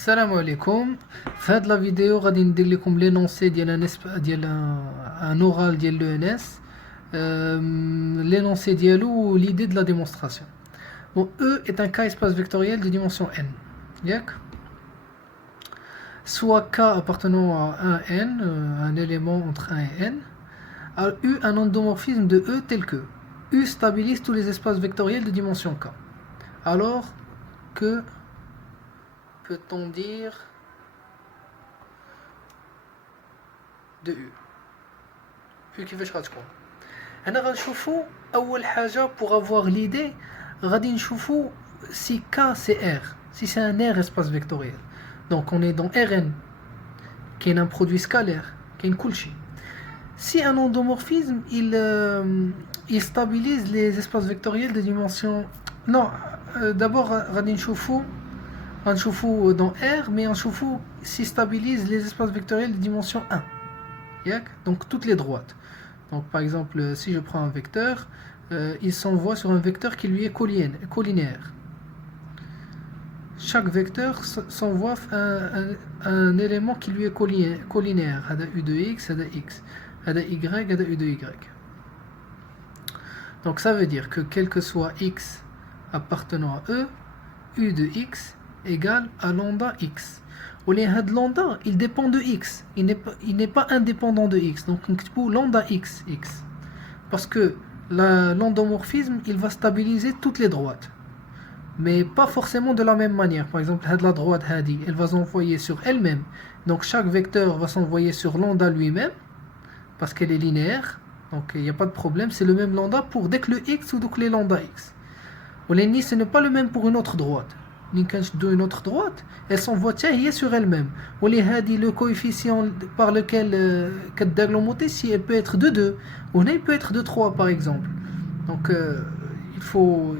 Salam alaikum. في هاد لا فيديو غادي ندير لكم لينونسي ديال ان اورال ديال لو ان اس. L'énoncé dialou l'idée de la démonstration. Bon, E est un cas espace vectoriel de dimension n. Yak. Soit K appartenant à un n, un élément entre 1 et n. Alors U un endomorphisme de E tel que U stabilise tous les espaces vectoriels de dimension K. Alors que peut-on dire de U? U كيفاش غتكون؟ هنا غنشوفو اول حاجه pour avoir l'idée غادي نشوفو si K c'est R, si c'est un R espace vectoriel. Donc on est dans Rn qui est un produit scalaire qui est كلشي. Si un endomorphisme il stabilise les espaces vectoriels de dimension non, d'abord غادي نشوفو dans R mais نشوفو si stabilise les espaces vectoriels de dimension 1. Donc toutes les droites. Donc par exemple, si je prends un vecteur, il s'envoie sur un vecteur qui lui est collinaire. Chaque vecteur s'envoie un élément qui lui est collinaire. Hada U de X, hada X, hada Y, hada U de Y. Donc ça veut dire que quel que soit X appartenant à E, U de X égale à lambda X. Ou les lambda, il dépend de X. Il n'est pas indépendant de X. Donc on lambda X, X. Parce que l'endomorphisme, il va stabiliser toutes les droites. Mais pas forcément de la même manière. Par exemple, la droite, elle va s'envoyer sur elle-même. Donc chaque vecteur va s'envoyer sur lambda lui-même. Parce qu'elle est linéaire. Donc il n'y a pas de problème. C'est le même lambda pour dès que le X ou dès que les lambda X. Ou les ni, ce n'est pas le même pour une autre droite. Une autre droite, elle s'envoie sur elle-même. Ou le coefficient par lequel si elle peut être de 2, ou elle peut être de 3 par exemple. Donc il faut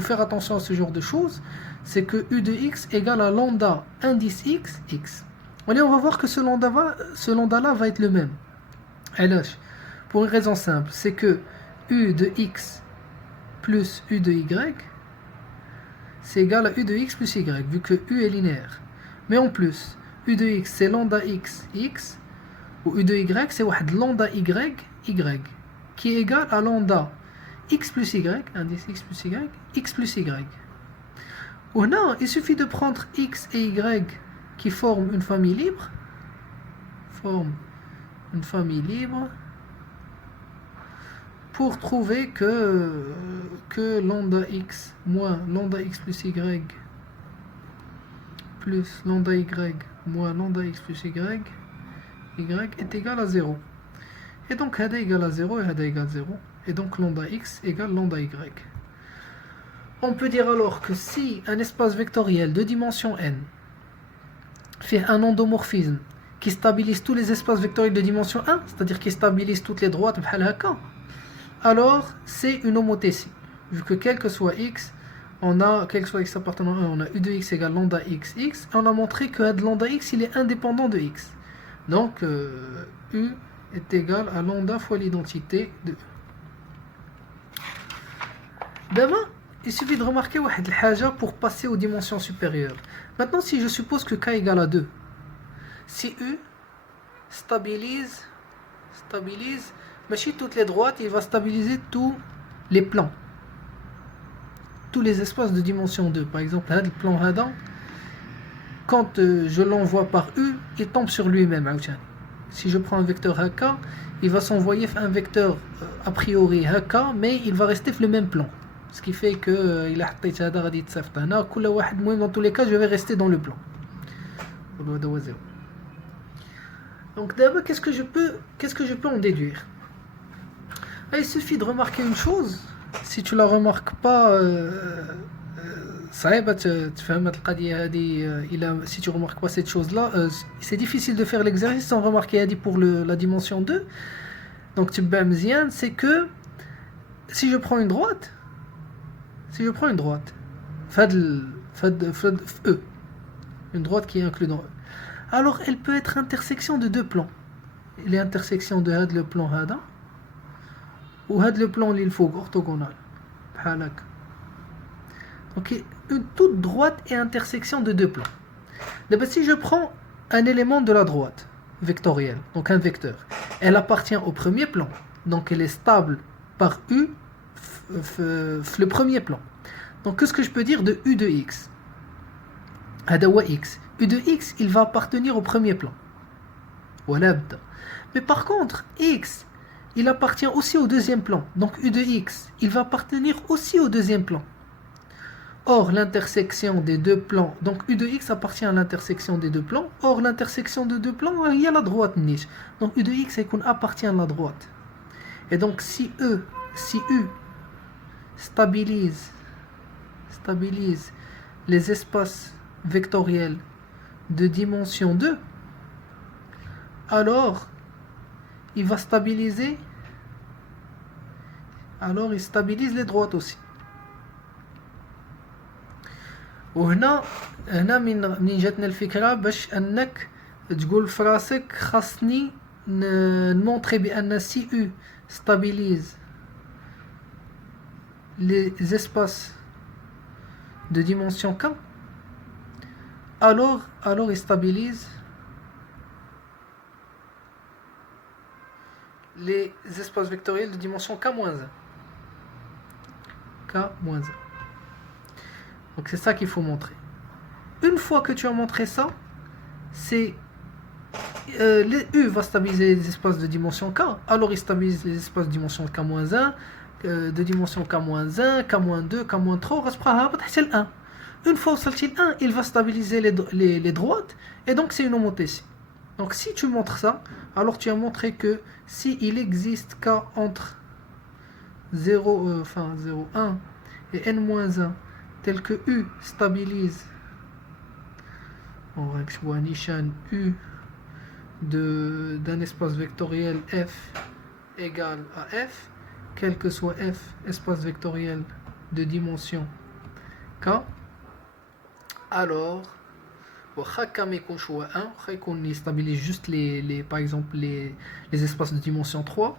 faire attention à ce genre de choses. C'est que U de X égale à lambda indice X, X. On va voir que ce lambda-là va être le même. Pour une raison simple, c'est que U de X plus U de Y c'est égal à U de X plus Y, vu que U est linéaire. Mais en plus, U de X c'est lambda X, X, ou U de Y c'est lambda Y, Y, qui est égal à lambda X plus Y, indice X plus Y, X plus Y. Ou non, il suffit de prendre X et Y qui forment une famille libre, pour trouver que lambda x moins lambda x plus y plus lambda y moins lambda x plus y est égal à 0. Et donc hada égale à 0 et hada égale 0. Et donc lambda x égale lambda y. On peut dire alors que si un espace vectoriel de dimension n fait un endomorphisme qui stabilise tous les espaces vectoriels de dimension 1, c'est-à-dire qui stabilise toutes les droites, alors c'est une homothétie. Vu que quel que soit x, quel que soit x appartenant à 1, on a U de x égale lambda x, x, et on a montré que lambda x il est indépendant de x. Donc U est égal à lambda fois l'identité de E. D'abord, il suffit de remarquer pour passer aux dimensions supérieures. Maintenant, si je suppose que k égale à 2, si U stabilise mais toutes les droites, il va stabiliser tous les plans, tous les espaces de dimension 2. Par exemple, le plan Hadan, quand je l'envoie par U, il tombe sur lui-même. Si je prends un vecteur HK, il va s'envoyer un vecteur a priori HK, mais il va rester le même plan. Ce qui fait que dans tous les cas, je vais rester dans le plan. Donc d'abord, qu'est-ce que je peux en déduire? Il suffit de remarquer une chose. Si tu la remarques pas, si tu remarques pas cette chose-là, c'est difficile de faire l'exercice sans remarquer pour la dimension 2. Donc c'est que si je prends une droite, E, une droite qui est inclue dans E, alors elle peut être intersection de deux plans. Elle est intersection de le plan Hada ou le plan l'ilfog orthogonal. Donc une toute droite est intersection de deux plans. D'abord, si je prends un élément de la droite vectoriel, donc un vecteur, elle appartient au premier plan, donc elle est stable par U le premier plan. Donc qu'est-ce que je peux dire de U de X? Hadawa X. U de X, il va appartenir au premier plan. Voilà. Mais par contre, X, il appartient aussi au deuxième plan. Donc U de X, il va appartenir aussi au deuxième plan. Or, l'intersection des deux plans, donc U de X appartient à l'intersection des deux plans. Or, l'intersection des deux plans, il y a la droite niche. Donc U de X appartient à la droite. Et donc si U stabilise les espaces vectoriels de dimension 2, alors il stabilise les droites aussi. وهنا من جاتنا الفكرة باش انك تقول في راسك خاصني نمونطري بان سي U stabilise les espaces de dimension K, alors il stabilise les espaces vectoriels de dimension K-1. K-1. Donc c'est ça qu'il faut montrer. Une fois que tu as montré ça, c'est U va stabiliser les espaces de dimension K, alors il stabilise les espaces de dimension K-1, de dimension K-1, K-2, K-3, 1. Une fois au 1, il va stabiliser les droites, et donc c'est une homothétie. Donc si tu montres ça, alors tu as montré que si il existe K entre 0, 1 et n-1, tel que U stabilise, on va voir Nishan U d'un espace vectoriel F égale à F, quel que soit F, espace vectoriel de dimension K, alors il stabilise juste par exemple les espaces de dimension 3,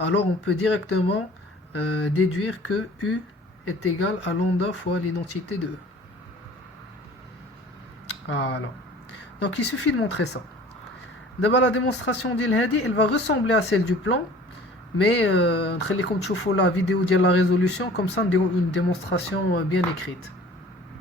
alors on peut directement déduire que U est égal à lambda fois l'identité de E. Voilà. Donc il suffit de montrer ça. D'abord la démonstration d'Il-Hadi, elle va ressembler à celle du plan, mais comme tu vois la vidéo de la résolution, comme ça une démonstration bien écrite.